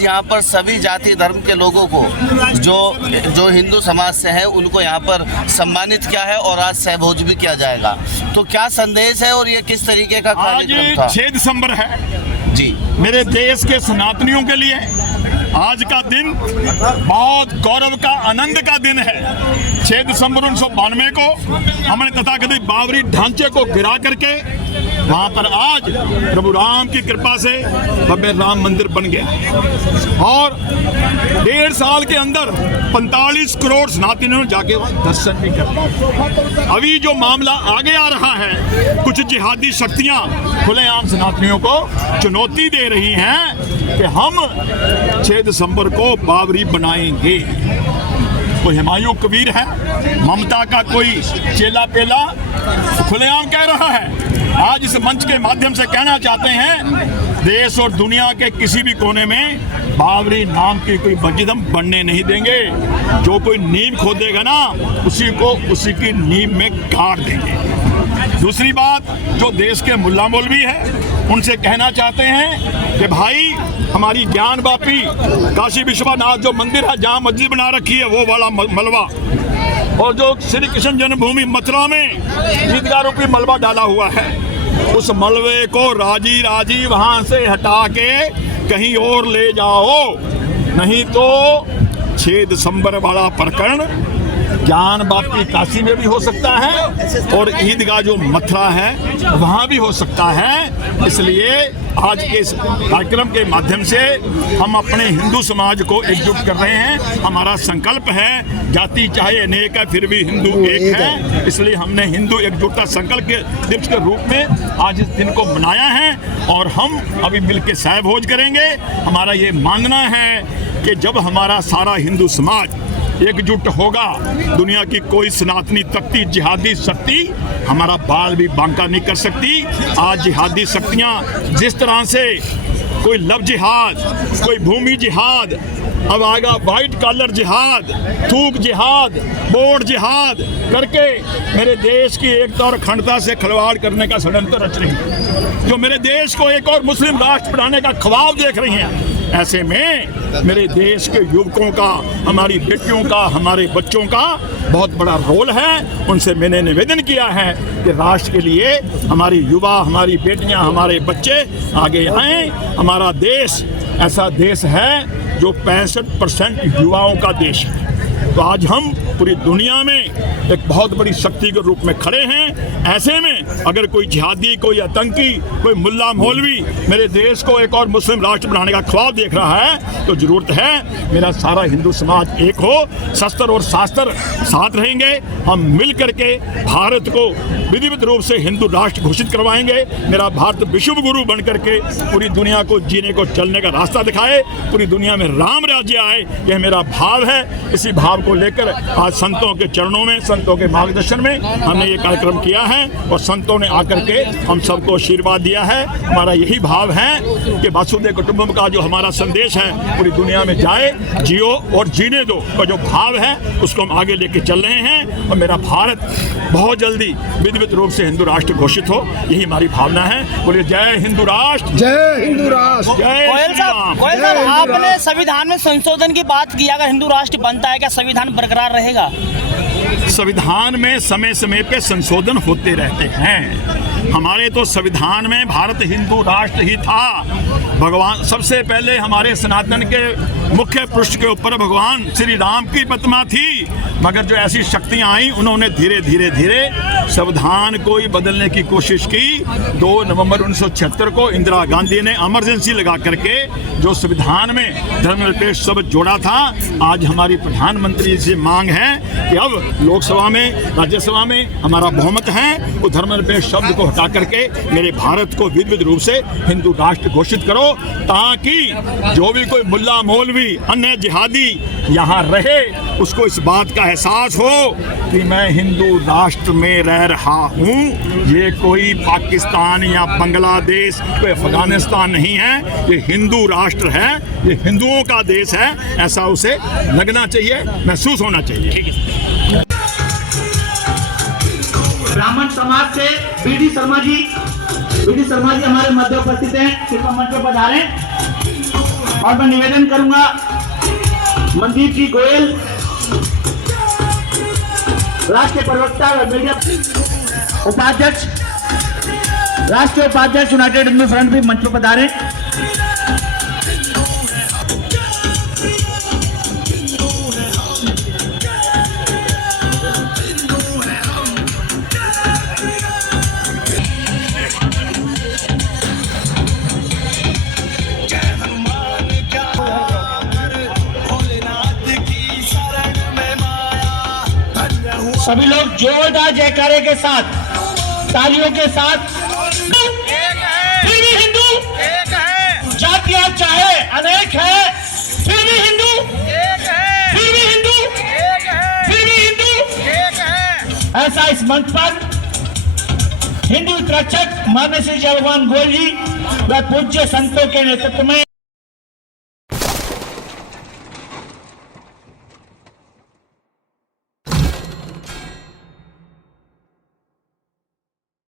आज यहाँ पर सभी जाति धर्म के लोगों को जो हिंदू समाज से है उनको यहाँ पर सम्मानित किया है और आज सहभोज भी किया जाएगा। तो क्या संदेश है और ये किस तरीके का कार्यक्रम था? 6 दिसंबर है जी। मेरे देश के सनातनियों के लिए आज का दिन बहुत गौरव का, आनंद का दिन है। 6 दिसंबर 1992 को हमने तथाकथित बाबरी ढांचे को गिरा करके वहां पर आज प्रभु राम की कृपा से भव्य राम मंदिर बन गया और 1.5 साल के अंदर 45 करोड़ सनातनियों ने जाके वहां दर्शन भी कर। अभी जो मामला आगे आ रहा है, कुछ जिहादी शक्तियां खुलेआम सनातनियों को चुनौती दे रही हैं कि हम 6 दिसंबर को बाबरी बनाएंगे। कोई हुमायूं कबीर है, ममता का कोई चेला पेला खुलेआम कह रहा है। आज इस मंच के माध्यम से कहना चाहते हैं, देश और दुनिया के किसी भी कोने में बाबरी नाम की कोई मस्जिद हम बनने नहीं देंगे। जो कोई नींव खोदेगा ना, उसी को उसी की नींव में गाड़ देंगे। दूसरी बात, जो देश के मुल्ला मौलवी है उनसे कहना चाहते हैं कि भाई हमारी ज्ञान वापी काशी विश्वनाथ जो मंदिर है, जहाँ मस्जिद बना रखी है, वो वाला मलबा, और जो श्री कृष्ण जन्मभूमि मथुरा में ईदगाह रूपी मलबा डाला हुआ है, उस मलबे को राजी राजी वहां से हटा के कहीं और ले जाओ, नहीं तो 6 दिसंबर वाला प्रकरण ज्ञान वापी काशी में भी हो सकता है और ईदगाह जो मथुरा है वहाँ भी हो सकता है। इसलिए आज के इस कार्यक्रम के माध्यम से हम अपने हिंदू समाज को एकजुट कर रहे हैं। हमारा संकल्प है, जाति चाहे अनेक है फिर भी हिंदू एक है। इसलिए हमने हिंदू एकजुटता संकल्प के दिवस के रूप में आज इस दिन को मनाया है और हम अभी मिलकर सहभोज करेंगे। हमारा ये मानना है कि जब हमारा सारा हिंदू समाज एकजुट होगा, दुनिया की कोई सनातनी तख्ती जिहादी शक्ति हमारा बाल भी बांका नहीं कर सकती। आज जिहादी शक्तियां जिस तरह से कोई लव जिहाद, कोई भूमि जिहाद, अब आएगा वाइट कॉलर जिहाद, थूक जिहाद, बोर्ड जिहाद करके मेरे देश की एकता और अखंडता से खिलवाड़ करने का षड्यंत्र रच रही है, जो मेरे देश को एक और मुस्लिम राष्ट्र बनाने का ख्वाब देख रही हैं। ऐसे में मेरे देश के युवकों का, हमारी बेटियों का, हमारे बच्चों का बहुत बड़ा रोल है। उनसे मैंने निवेदन किया है कि राष्ट्र के लिए हमारी युवा, हमारी बेटियां, हमारे बच्चे आगे आएं। हमारा देश ऐसा देश है जो 65% युवाओं का देश है। तो आज हम पूरी दुनिया में एक बहुत बड़ी शक्ति के रूप में खड़े हैं। ऐसे में अगर कोई जिहादी, कोई आतंकी, कोई मुल्ला मौलवी मेरे देश को एक और मुस्लिम राष्ट्र बनाने का ख्वाब देख रहा है, तो जरूरत है मेरा सारा हिंदू समाज एक हो, शस्त्र और शास्त्र साथ रहेंगे। हम मिल करके भारत को विधिवत रूप से हिंदू राष्ट्र घोषित करवाएंगे। मेरा भारत विश्व गुरु बन करके पूरी दुनिया को जीने को चलने का रास्ता दिखाए, पूरी दुनिया में राम राज्य आए, यह मेरा भाव है। इसी भाव को लेकर आज संतों के चरणों में, संतों के मार्गदर्शन में हमने ये कार्यक्रम किया है और संतों ने आकर के हम सबको आशीर्वाद दिया है। हमारा यही भाव है कि वसुधैव कुटुंबकम का जो हमारा संदेश है पूरी दुनिया में जाए, जियो और जीने दो का जो भाव है उसको हम आगे लेके चल रहे हैं और मेरा भारत बहुत जल्दी विधिवत रूप से हिंदू राष्ट्र घोषित हो, यही हमारी भावना है। बोलिए जय हिंदू राष्ट्र, जय हिंदू राष्ट्र, जय गोयल साहब, आपने संविधान में संशोधन की बात की, अगर हिंदू राष्ट्र बनता है क्या संविधान बरकरार रहेगा? संविधान में समय समय पे संशोधन होते रहते हैं। हमारे तो संविधान में भारत हिंदू राष्ट्र ही था। भगवान सबसे पहले हमारे सनातन के मुख्य पृष्ठ के ऊपर भगवान श्री राम की प्रतिमा थी, मगर जो ऐसी शक्तियां आई उन्होंने धीरे धीरे धीरे संविधान को ही बदलने की कोशिश की। 2 नवंबर 1976 को इंदिरा गांधी ने इमरजेंसी लगा करके जो संविधान में धर्मनिरपेक्ष शब्द जोड़ा था, आज हमारी प्रधानमंत्री से मांग है कि अब लोकसभा में, राज्यसभा में हमारा बहुमत है, वो धर्मनिरपेक्ष शब्द को हटा करके मेरे भारत को विधिवत रूप से हिंदू राष्ट्र घोषित करो, ताकि जो भी कोई मुल्ला मौलवी, अन्य जिहादी यहाँ रहे, उसको इस बात का एहसास हो कि मैं हिंदू राष्ट्र में रह रहा हूँ। ये कोई पाकिस्तान या बांग्लादेश, कोई अफगानिस्तान नहीं है, ये हिंदू राष्ट्र है, ये हिंदुओं का देश है, ऐसा उसे लगना चाहिए, महसूस होना चाहिए। ब्राह्मण समाज से बीडी शर्मा जी हमारे मध्य उपस्थित हैं, कृपया मंच पर पधारें। और मैं निवेदन करूंगा मनदीप जी गोयल, राष्ट्रीय प्रवक्ता और मीडिया उपाध्यक्ष, राष्ट्रीय उपाध्यक्ष यूनाइटेड हिंदू फ्रंट भी मंच पर पधारे। सभी लोग जोरदार जयकारे के साथ, तालियों के साथ, फिर भी हिंदू एक है, जातियां चाहे अनेक है, फिर भी हिंदू एक है, फिर भी हिंदू एक है, फिर भी हिंदू एक है। ऐसा इस मंच पर हिंदू रक्षक माननीय श्री जय भगवान गोयल जी व पूज्य संतों के नेतृत्व में